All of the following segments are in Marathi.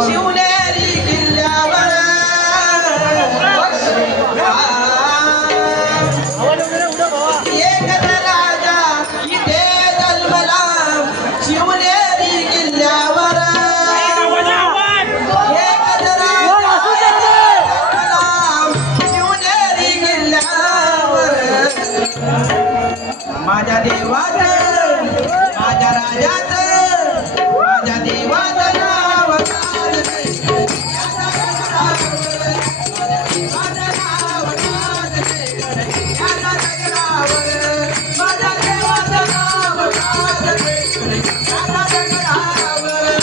शिवनेरी किल्ल्यावर एकच राजा इथे जन्मला शिवनेरी किल्ल्यावर एकच राजा शिवनेरी किल्ल्यावर माझ्या देवाचं माझ्या राजाचं माझ्या देवाचं नाव गाजते माझ्या नाव गाजते माझ्या दगडावर माझ्या देवाचं नाव गाजते माझ्या दगडावर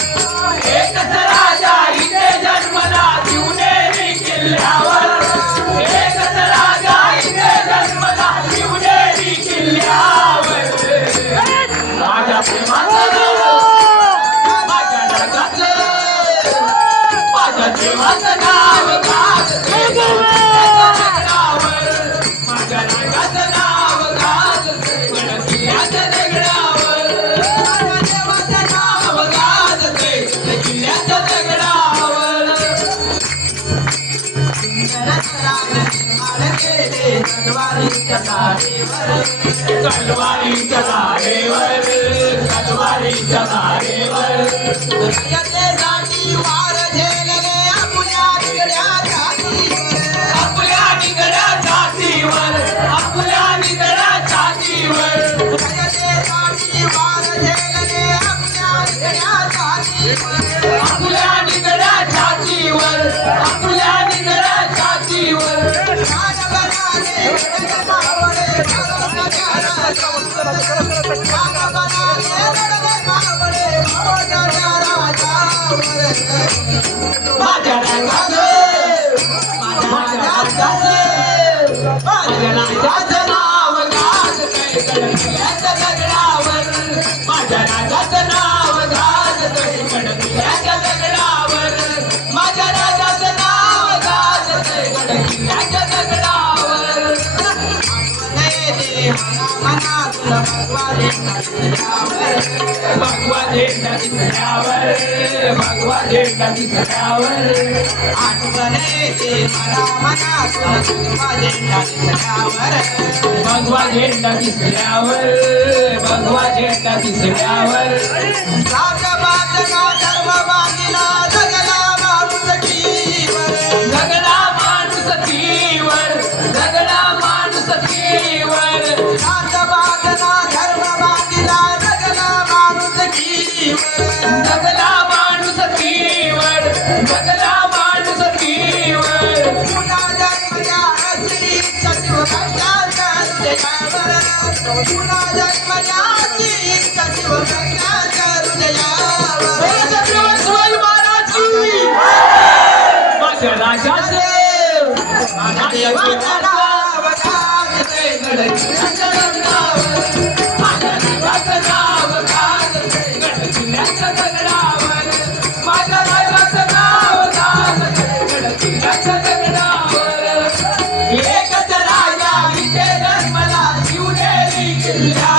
एकच राजा इथे जन्मला शिवनेरी किल्ल्यावर एकच राजा इथे जन्मला शिवनेरी किल्ल्यावर माझ्या प्रेमाचं माझ्या जगातलं माझ्या देवाचं नाव गाजते दगडावर माझ्या जगाचं नाव गाजते किल्ल्याच्या दगडावर माझ्या देवाचं नाव गाजते किल्ल्याच्या दगडावर तलवारीच्या तारेवर तलवारीच्या तारेवर तलवारीच्या तारेवर साठी वार झेलले आपल्या निगड्या छातीवर आपल्या निगड्या छातीवर आपल्या निगड्या छातीवर साठी वार झेलले आपल्या निगड्या छातीवर आपल्या निगड्या छातीवर आपल्या निगड्या छातीवर राजबनाने गडगडावळे माझ्या रंगाचं माझ्या राजाचं नाव गाजतंय किल्ल्याच्या दगडावर माझ्या राजाचं नाव गाजतंय किल्ल्याच्या दगडावर माझ्या राजाचं नाव गाजतंय किल्ल्याच्या दगडावर भगवा झेंडा दिसल्यावर भगवा झेंडा दिसल्यावर आठवण येते मला मनातून भगवा झेंडा दिसल्यावर भगवा झेंडा दिसल्यावर भगवा झेंडा दिसल्यावर राजबाजगा धर्म बांधिला जगला माणूस कीवर जगला माणूस तीवर जगला माणूस तीवर राजबाजगा धर्म बांधिला जगला माणूस कीवर जगला माणूस तीवर जगला माणूस तीवर पुन्हा जन्मल्या श्री सचिव कन्याच्या हृदयावर पुन्हा जन्मल्या श्री सचिव कन्याच्या हृदयावर शिवाजी महाराज की माझ्या राजाचे माझ्या देवाचं नाव गाजतंय गडकिल्ल्याच्या दगडावर माझ्या देवाचं नाव गाजतंय गडकिल्ल्याच्या दगडावर माझ्या राजाचं नाव गाजतंय गडकिल्ल्याच्या दगडावर एकच राजा इथे जन्मला शिवनेरी किल्ल्यावर